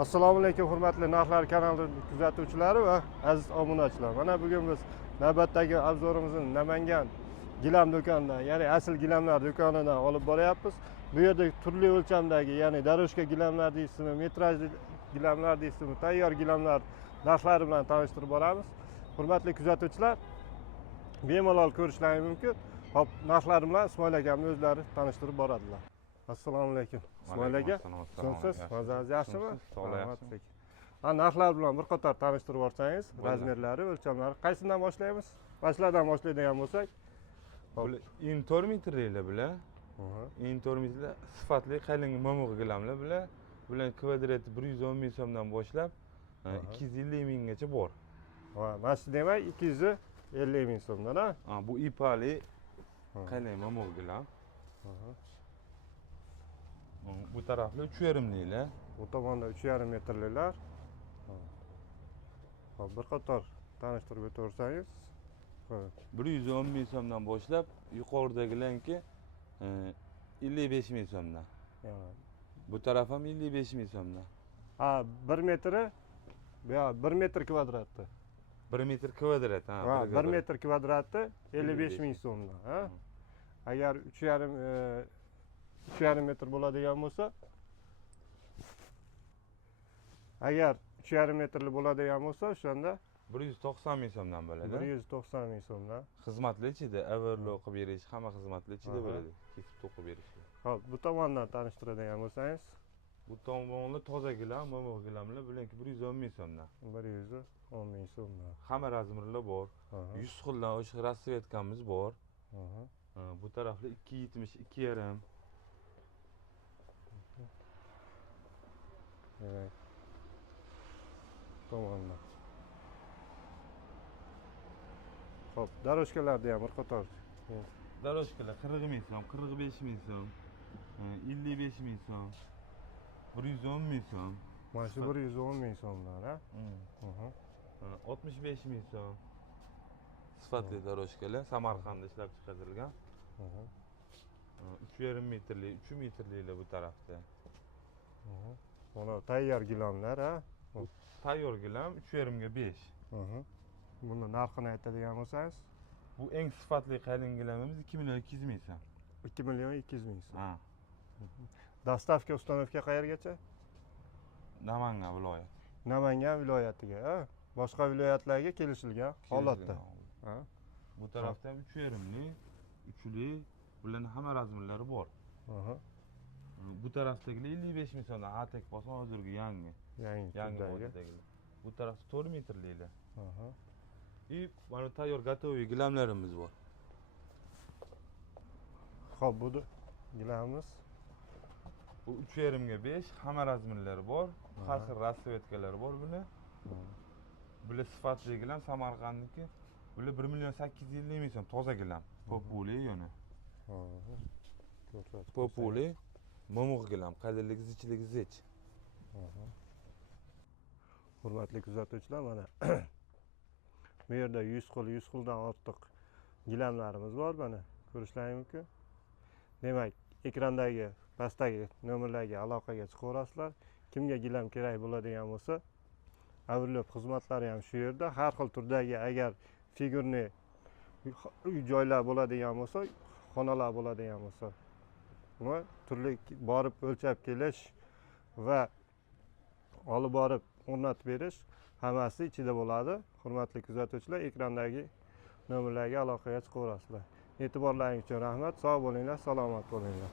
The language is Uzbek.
Assalomu alaykum hurmatli Narxlar kanali kuzatuvchilari va aziz obunachilar. Mana bugun biz navbatdagi obzorimizni Namangan gilam do'konidan, ya'ni asl gilamlar do'konidan olib boryapmiz. Bu yerda turli o'lchamdagi, ya'ni daroshka gilamlar deysizmi, metrajli gilamlar deysizmi, tayyor gilamlar narxlari bilan tanishtirib boramiz. Hurmatli kuzatuvchilar, bemalol ko'rishlari mumkin. Hop, narxlar bilan Ismoil akamni o'zlari tanishtirib boradilar. Assalomu alaykum. Ismoil aka, siz mazangiz yaxshimi? Sog'lik. Narxlar bilan bir qator tanishtirib borsangiz, razmerlari, o'lchamlari qaysidan boshlaymiz? Başlardan boshlaydigan bo'lsak, Bular intor metrlar bular. Intor metrlar sifatli qalin momoq gilamlar bular. Bular kvadrati 110 ming so'mdan boshlab 250 minggacha bor. Va mana shu demak 250 ming so'mdan, ha? Bu ipali qalin momoq gilam. Bu taraflar 3,5liklar. Bu tomonda 3,5 metrliklar. Hop, bir qator tanishtirib o'tsangiz. 110 ming so'mdan boshlab yuqoridagilarniki 55 ming so'mdan. Bu taraf ham 55 ming so'mdan. Ha, 1 metri, ya 1 metr kvadratda. 1 metr kvadrat, ha. 1 metr kvadratda 55 ming so'mdan, ha. Agar 3,5 metr bo'ladigan bo'lsa, agar 3,5 metrli bo'ladigan bo'lsa, o'shanda 190 ming so'mdan bo'ladi. 190 ming so'mdan. Xizmatlar ichida, overlock qilib berish, hamma xizmatlar ichida bo'ladi. Kesib to'qib berish. Hop, bu tomondan tanishtiradigan bo'lsangiz, bu tomonlar toza gilam, momoq gilamlar, bularniki 110 ming so'mdan. 110 ming so'mdan. Hamma razmerlar bor. 100 xildan o'sha rasvetkamiz bor. Bu taraflar 270, 2,5. Evet. Tomonda. Hop, daroshkalarda ham bir qator. Daroshkalar 40 ming so'm, 45 ming so'm, 55 ming so'm, 110 ming so'm. Mana shu 110 ming so'mdan, ha? 65 ming so'm. Sifatli daroshkalar Samarqandda ishlab chiqarilgan. 3,5 metrli, 3 metrliklar bu tarafda. Mana tayyor gilamlar, ha? Tayyor gilam 3,5 ga 5. Buni narxini aytadigan bo'lsangiz, bu eng sifatli qalin gilamimiz 2 million 200 ming so'm. 2 million 200 ming so'm. Ha. Dostavka, uстановka qayergacha? Namangan viloyati. Namangan viloyatiga, ha? Boshqa viloyatlarga kelishilgan holatda. Ha? Bu tarafda ham 3,5lik, 3lik, bularning hamma razmerlari bor. Bu tarafdagilar 55 ming so'mdan, atek boson hozirgi yangi modeldagilar. Bu tarafda 4 metrliklar. Mana tayyor gotovoy gilamlarimiz bor. Xo'p, bu gilamimiz bu 3,5 ga 5, hamma razmerlari bor. Har xil rasvetkalari bor bular. Bular sifatli gilam Samarqandniki. Bular 1 million 850 ming so'm toza gilam. Populi yana. Populi momoq gilam, qalilligi zichligi zich. Hurmatli kuzatuvchilar, mana bu yerda 100 xildan ortiq gilamlarimiz bor, mana ko'rishlaringiz mumkin. Demak, ekrandagi pastdagi nomerlarga aloqaga chiqaverasizlar. Kimga gilam kerak bo'ladigan bo'lsa, overlock xizmatlari ham shu yerda. Har xil turdagi, agar figurni uy joylar bo'ladigan bo'lsa, xonalar bo'ladigan bo'lsa, buni turli borib o'lchab kelish va olib borib o'rnatib berish hammasi ichida bo'ladi. Hurmatli kuzatuvchilar, ekrandagi nomerlarga aloqaga chiqaverasizlar. E'tiborlaringiz uchun rahmat. Sog' bo'linglar, salomat bo'linglar.